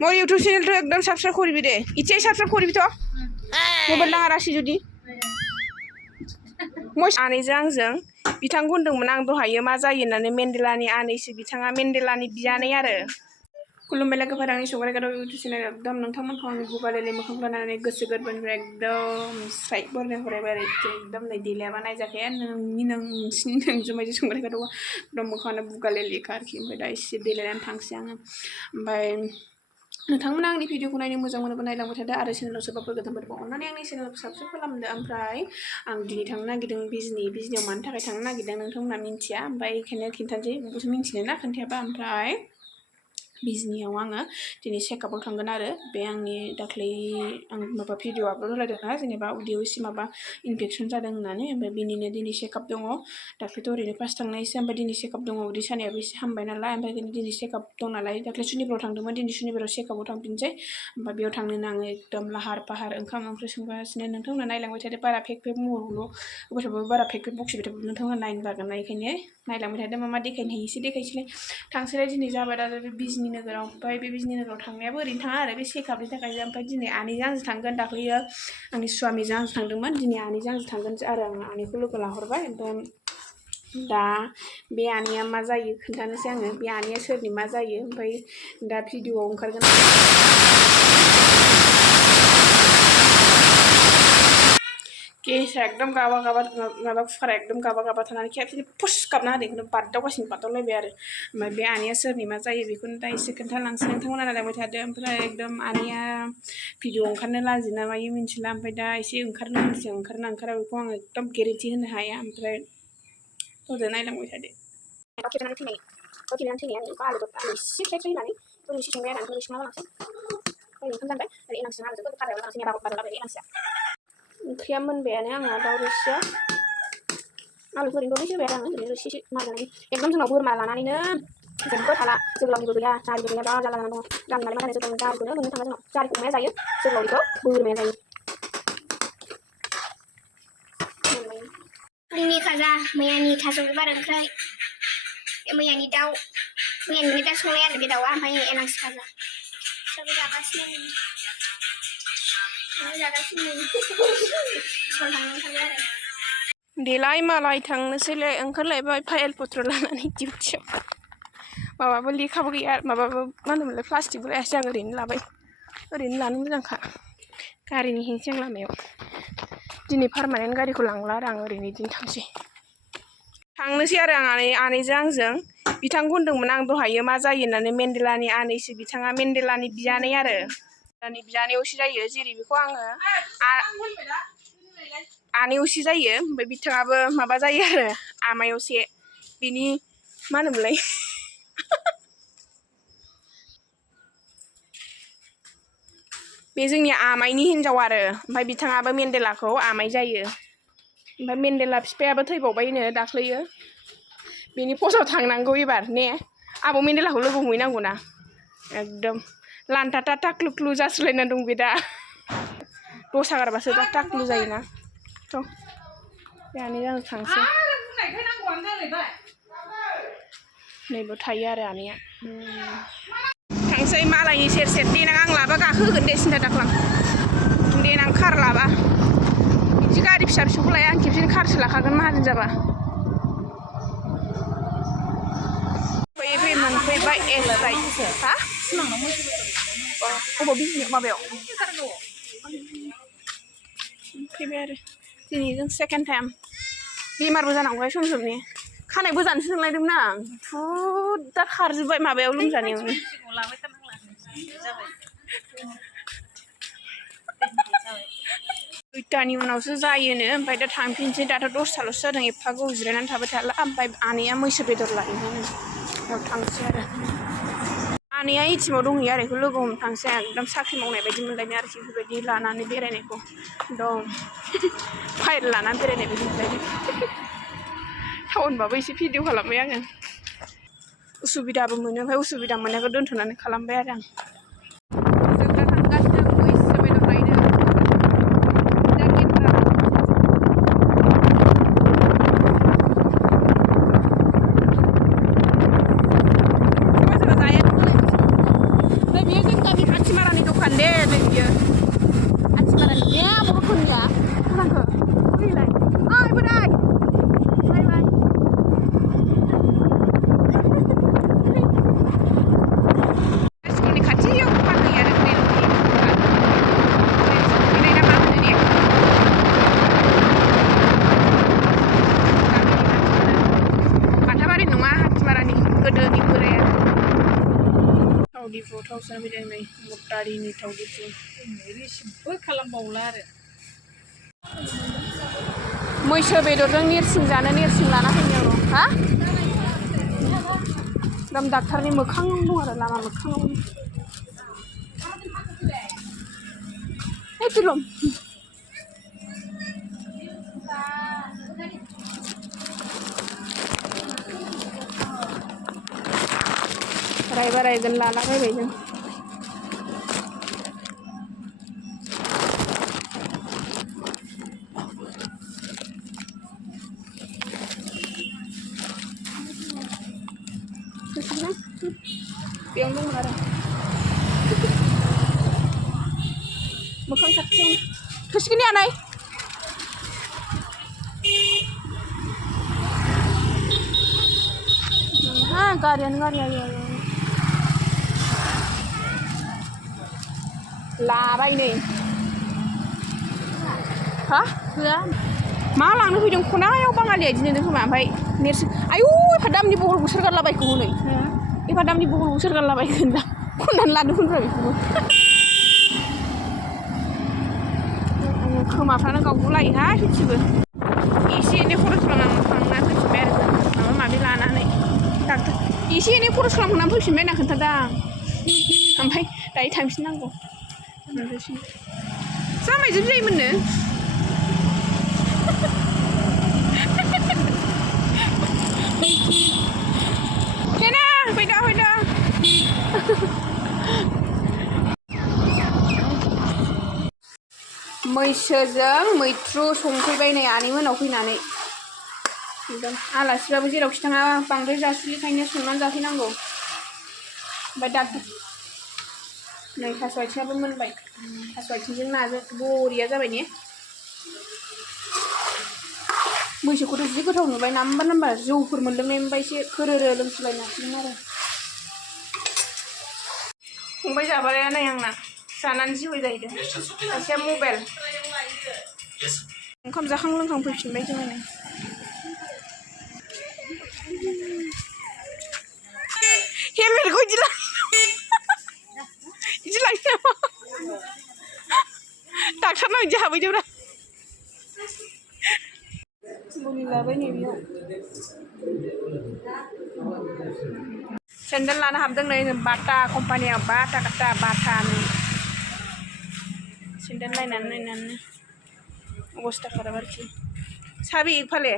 मोर YouTube channel तो एकदम subscribe करबी दे इचे सबस्क्राइब करबी तो मबाइल नाङा रासि जुदि मोस आनैजों आंजों बिथांखौ होनदोंमोन आं दहायो मा जायो होननानै मेन्डेलानि आनैसो बिथाङा मेन्डेलानि बियानै आरो खुलुमबाय लोगोफोर आंनि सगारिगाव इउटुब चेनेल एकदम नोंथांमोनखौ आंनि गुगालेले मोखां लानानै गोसो गोरबोनिफ्राय एकदम स्राइक बरनाय हरायबाय आरो एकदम नै देलायाबा नायजाखाया नोंसिनि नोंजुमायजों सगारिगाव एकदम मोखाङानो बुगालेलेखा आरोखि ओमफ्राय दा एसे देलायनानै थांसै आङो ओमफ्राय नोंथांमोना आंनि भिडिअखौ नायनो मोजां मोनोबा नायलांबाय थादो आरो चेनेलाव सोरबाफोर गोदानफोरबा अननानै आंनि चेनेलखौ साबस्क्राइब खालामदो ओमफ्राय आं दिनै थांनो नागिरदों बिजनियाव मानि थाखाय थांनो नागिरदों नोंथांमोना मिन्थिया ओमफ्राय बेखायनो खिन्थानोसै मिन्थिनो ना खोन्थायाबा ओमफ्राय बिजनियाव आङो दिनै चेकआपआव थांगोन आरो बे आंनि दाख्लै आं माबा भिडिअ आपल'ड होलायदोंना जेनेबा उदैयाव एसे माबा इनफेक्सन जादों होननानै ओमफ्राय बिनिनो दिनै चेकआप दङ दाख्लैथ' ओरैनो फार्स्ट थांनायसो ओमफ्राय दिनै चेकआप दङ उदै सानायाबो एसे हामबाय नालाय ओमफ्राय दिनै चेकआप दं नालाय दाख्लै सुनिबाराव थांदोंमोन दिनै सुनिबाराव चेकआपआव थांफिनसै ओमफ्राय बेयाव थांनोनो आङो एकदम लाहार फाहार ओंखाम ओंख्रि संगासिनो नोंथांमोना नायलांबाय थादो बारा फेक महरखौल' होबाय थाबाबो बारा फेक बखिबाय थाबाबो नोंथांमोना नायनो बागोन ना बेखायनो नायलांबाय थादो मा देखायनो हायो एसे देखायसैलाय थांसैलाय दिनै जाबाय दा बिजनि नोगोराव ओमफ्राय बे बिजनि नोगोराव थांनायाबो ओरैनो थाङा आरो बे चेकआपनि थाखाय ओमफ्राय दिनै आनैजों आंजों थांगोन दाख्लैयो आंनि स्वामिजों आंजों थांदोंमोन दिनै आनैजों आंजों थांगोन आरो आं आनैखौ लोगो लाहरबाय ओमफ्राय दा बे आनैया मा जायो खोन्थानोसै आङो बे आनैया सोरनि मा जायो ओमफ्राय दा भिडिअआव ओंखारगोन गेसा एकदम गाबा माबा कुकारा एकदम गाबा थानानै खेबसेनो पुस गाबना होदों बेखौनो बादावलायबाय आरो ओमफ्राय बे आनैया सोरनि मा जायो बेखौनो दा एसे खोन्थालांसै नोंथांमोना नायलांबाय थादो ओमफ्राय एकदम आनैया भिडिअ ओंखारनो लाजिना मायो मिन्थिला ओमफ्राय दा एसे ओंखारनो होनोसै ओंखारना ओंखारा बेखौ आङो एकदम गेरेन्टि होनो हाया ओमफ्राय थ'दो नायलांबाय थादो खेबनानै थैनाया बेखौ आलु एसे ख्राय होनानै एसे संबाय आरो एसे माबा लांसै ओंखाम जानबाय ओरै एनांसिना आलुजों खारायाव लांसै बारलाबाय एनांसिया ओंख्रिया मोनबायानो आंना दाउ रोसिया आलुखौ ओरैनो दरनैसो होबाय आरो आङो ओरैनो रोसि माबानानै एकदम जोंनाव बोरमा लानानैनो जेबो थाला जोगोलावरिबो गैया जारिबो गैया दा जारला जाना दङ गामिनालाय मालाय जोगोलावरि जारिखौनो मोननो थाङा जोंनाव जारिखौ अमाया जायो जोगोलावरिखौ बोरमाया जायो फुंनि खाजा मैयानि थास' बिबार ओंख्रै मैयानि दाउ मैयानिफ्राय दा संनाय आरो बे दाउआ ओमफ्राय एनांसि खाजा फिसाबो जागासिनो देलाय मालाय थांनोसैलाय ओंखारलायबाय फाइल पत्र लानानै डिउटियाव माबाबो लेखाबो गैया माबाबो मा होनोमोनलाय प्लास्टिकबो लायासै आं ओरैनो लाबाय ओरैनो लानो मोजांखा गारिनि हेंसें लामायाव दिनै पार्मानेन्ट गारिखौ लांला आरो आं ओरैनो बिदिनो थांसै आरो आं आनैजों आंजों बिथांखौ होनदोंमोन आं दहायो मा जायो होननानै मेन्डेलानि आनैसो बिथाङा मेन्डेलानि बियानै आरो मेन्डेलानि बियानैयावसो जायो जेरै बेखौ आङो आनैयावसो जायो ओमफ्राय बिथाङाबो माबा जायो आरो आमायावसे बिनि मा होनोमोनलाय बे जोंनि आमाइनि हिन्जाव आरो ओमफ्राय बिथाङाबो मेन्डेलाखौ आमाइ जायो ओमफ्राय मेन्डेला बिफायाबो थैबावबायनो दाख्लैयो बेनि पस्टआव थांनांगौ एबार ने आब' मेन्डेलाखौ लोगो हमहैनांगौ ना एकदम लान्थाथा टाक्लुक्लु जासोलायना दं बे दा दसा गारबासो दा टाक्लु जायोना थ' बेयानो आं थांसै नैबो थायो आरो आनैया थांसै मालायनि सेर देनां आं लाबा गाखोहोगोन दे सिन्था दाखालाम देनां कार लाबा बिदि गारि फिसा फिसौखौ लाया आं खेबसेनो कारसो लाखागोन माहाजोन जाबा फैयै मोनफैबाय एसआइ हा अबाव बिजनि माबायाव फैबाय आरो दिनै जों सेकेन्ड टाइम बेमारबो जानांगौहाय सम समनि खानाय बोजानोसो सोंलायदोंमोन आं दा खारजोब्बाय माबायाव लोमजानायावनो दुइटानि उनावसो जायोनो ओमफ्राय दा थांफिनसै दाथ' 10थाल'सो जादों एफा गोबाव जिरायनानै थाबाय थाला ओमफ्राय आनैया मैसो बेदर लायनो बेयाव थांसै आरो आनैया इटिमाव दंहैयो आरो बेखौ लोगो हमनो थांसै आं एकदम साख्रि मावनाय बायदि मोनलायनाय आरोखि बेफोरबायदि लानानै बेरायनायखौ दं फाइल लानानै बेरायनाय बायदि मोनलायनाय टाउनबाबो एसे भिडिअ खालामबाय आङो उसुबिदाबो मोनो ओमफ्राय उसुबिदा मोननायखौ दोनथ'नानै खालामबाय आरो आं दिफु थाव सोनो फैदों नै मुटारिनि थाव दिफु रिसिप्टबो खालामबावला आरो मैसो बेदरजों नेरसिं जानो नेरसिं लाना फैनायाव र' हा एकदम डाक्टारनि मोखां दं आरो लामा मोखाङाव एकदम रायबा रायगोन लालाबायबाय जों बेयावनो दंमोन आरो मोखां खाथियाव थोसिगोन आनै हा गारियानो गारि आयो लाबाय नै हा होआ मा लांनो फैदों खनायाव बाङालिया इदि नोंदों खोमा ओमफ्राय नेरसिं आयु एफा दामनि बहलखौ सोर गारलाबायखो हनै एफा दामनि बहलखौ सोर गारलाबायखो दा खननानै लादोंमोनब्रा बेखौबो खोमाफ्रानो गावगुलायोहाय सयथिबो एसे एनै खरस खालामनानै थांना फैफिनबाय आरो माबा माबि लानानै डाक्टार एसे एनै खरस खालामखांनानै फैफिनबाय होनना खोन्थादां ओमफ्राय दायो थांफिननांगौ जामायजों जायोमोननो Kena, fayda. मैसोजों मैथ्रु संफैबाय नै आनै मोनाव फैनानै एकदम आलासिबाबो जेरावखि थाङा बांद्राय जासुलिखायनो संनानै जाफैनांगौ ओमफ्राय डाक्टार नै थास' आथिङाबो मोनबाय थास' आथिंजों नाजों बरिया जाबाय ने मैसोखौथ' जि गोथाव नुबाय नाम्बार जौफोर मोनलोंनाय मोनबा एसे खोरोरो लोंसुलायनो हासिगोन आरो फंबाय जाबाय नै आंना जानानै जिवै जाहैदों सासेया मबाइल ओंखाम जाखां लोंखां फैफिनबाय जोङो नै हेलमेटखौ इदि लायो नामा डाक्टारनाव इदि हाबहैदोब्रा मुलि लाबाय नै बेयाव सेन्देल लानो हाबदों नै बाटा कम्पानियाव बाटानि सेन्देल नायनानै अबस्था खराब आरोखि साबि इफाले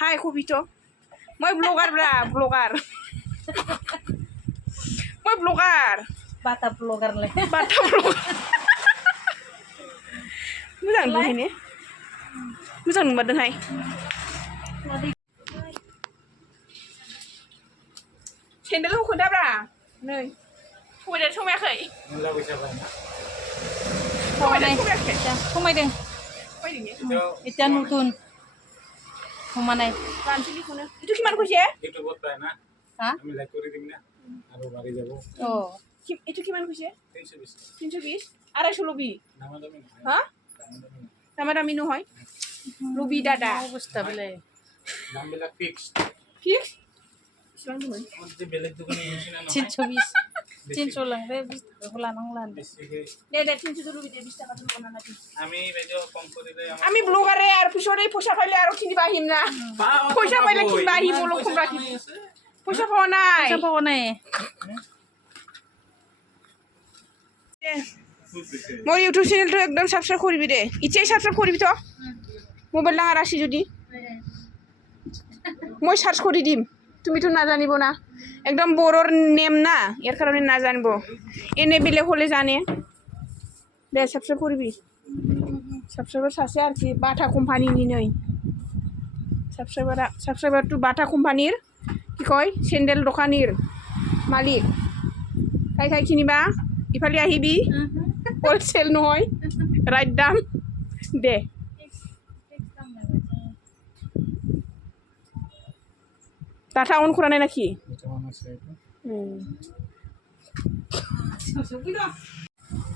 हाय कभी तो मैं ब्लगार ब्लगार मैं ब्लगार बाटा ब्लगारलाय मोजां नुहाय ने मोजां नुमारदोंहाय सेन्देलखौ खोन्थाब्रा नै समायदों समायाखै समायदों এতিয়া নতুন সমানাই রানচুলিখনো এটো কিমান কৈছে ইউটিউবত পায় না হা আমি লাইক কৰি দিম না আৰু বাঢ়ি যাব এটো কিমান কৈছে 320 320 250 লবি নামাদামি নহয় হা নামাদামি নহয় লবি দাদা অবস্থা বলে দামবিলাক ফিক্স ইমান নহয় যে বেলেগ দোকানে নিচিনা নহয় 300 লাংৰে 20 টাকা লানাংলান দে 300 লবি দে 20 টাকা তো বনা নাকি আমি বেজো কম কৰিলে আমি ব্লগাৰে আৰু পিছৰে পইচা পাইলে আৰু কিনিবা আহিম না পইচা পাইলে কিনিবা আহিম অলপ কম ৰাখি পইচা পোৱা নাই মোৰ ইউটিউব চেনেলটো একদম সাবস্ক্রাইব কৰিবি দে ইচ্ছাই সাবস্ক্রাইব কৰিবি তো মোবাইল ডাঙৰ আছে যদি মই সার্চ কৰি দিম তুমিতো নাজানিব না একদম বড়ৰ নেম না ইয়াৰ কাৰণে নাজানিব এনে বেলেগ হলে জানে দে সাবস্ক্রাইব কৰিবি সাবস্ক্রাইবার সাসে আর কি বাটা কোম্পানিनि नै সাবস্ক্রাইবার টু বাটা কোম্পানির কি কয় সেন্ডেল দোকানির মালিক খাই কিনিবা ইফালে আহিবি হোলসেল নহয় রাইট দাম দে ডাটা অন করা নাই নাকি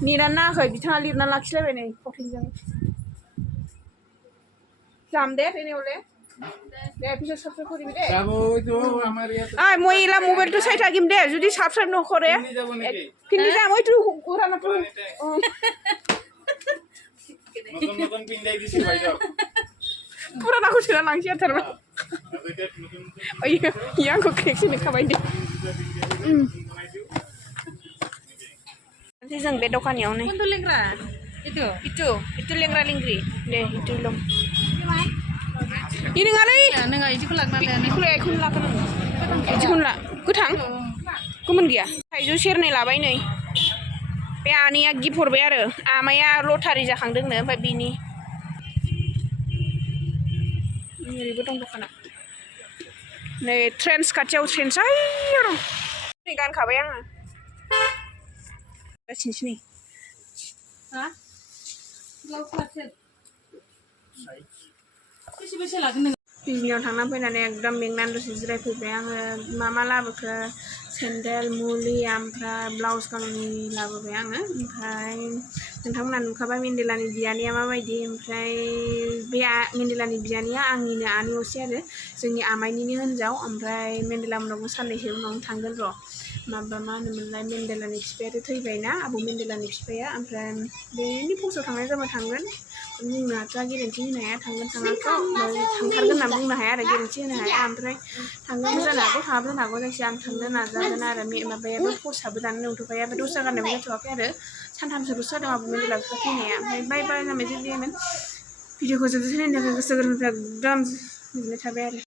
लिरना नाङाखै बिथाङा लिरना लाखिलायबाय नै फावथेनजों जाम दे दिनै हले दे पिছত साबस्क्राइब কৰিবি দে যাব তো আমাৰ ইয়াত মই এলা মোবাইলটো চাই থাকিম দে যদি সাবস্ক্রাইব নকৰে যাব নেকি কিন্তু যাম ওইটো উৰা নপৰো নতুন নতুন পিন্দাই দিছি বাইদেউ পুরা না খুশি লাংছি আর নতুন ওই ইয়াংকো কেকসি খাবাই দে nanti जों बे दखानियावनो Kuntu lengra. itu lengra lingri deh itu lom ini ngalai Ya, nengah itu kelak nanti. ikhula ikhula kan ikhula गोथां गोमोन गैया थाइजौ सेरनै लाबाय नै बे आनैया गिफ्ट हरबाय आरो आमाया लटारि जाखांदोंनो ओमफ्राय बिनि ओरैबो दं दखाना नै ट्रेन्स खाथियाव ट्रेन्स आइयाव दं नै गानखाबाय आङो गासिनोसै नै Hah? Lau kelak. Besi lagi. बिजनियाव थांना फैनानै एकदम मेंनानै दसे जिरायफैबाय आङो मा मा लाबोखो सेन्देल मुलि ओमफ्राय ब्लाउस गांनै लाबोबाय आङो ओमफ्राय नोंथांमोना नुखाबाय मेन्देलानि बियानैया माबायदि ओमफ्राय बे मेन्देलानि बियानैया आंनिनो आनै असे आरो जोंनि आमाइनिनो हिनजाव ओमफ्राय मेन्देला मोनावबो साननैसो उनावनो थांगोन र' माबा मा होनोमोनलाय मेन्देलानि बिफायाथ' थैबायना आबौ मेन्देलानि बिफाया ओमफ्राय बेनि पस्टआव थांनाय जाबा थांगोन बुंनो हाथ'आ गेरेन्टि होनो हाया थांगोन थाङाखौ थांथारगोन होनना बुंनो हाया आरो गेरेन्टि होनो हाया ओमफ्राय थांगोनबो जानो हागौ थाङाबो जानो हागौ जायखिजाया आं थांनो नाजागोन आरो माबायाबो पस्टआबो दानो नंथ'खाया बे दस्रा गाननायबो जाथ'वाखै आरो सानथामसोल'सो जादों आबौ मेन्देला बिफा थैनाया ओमफ्य बाय बाय होननाय जों भिडिअखौ जोबजासिम नायनो थाखाय गोसो गोरबोनिफ्राय एकदम गोजोननाय थाबाय आरो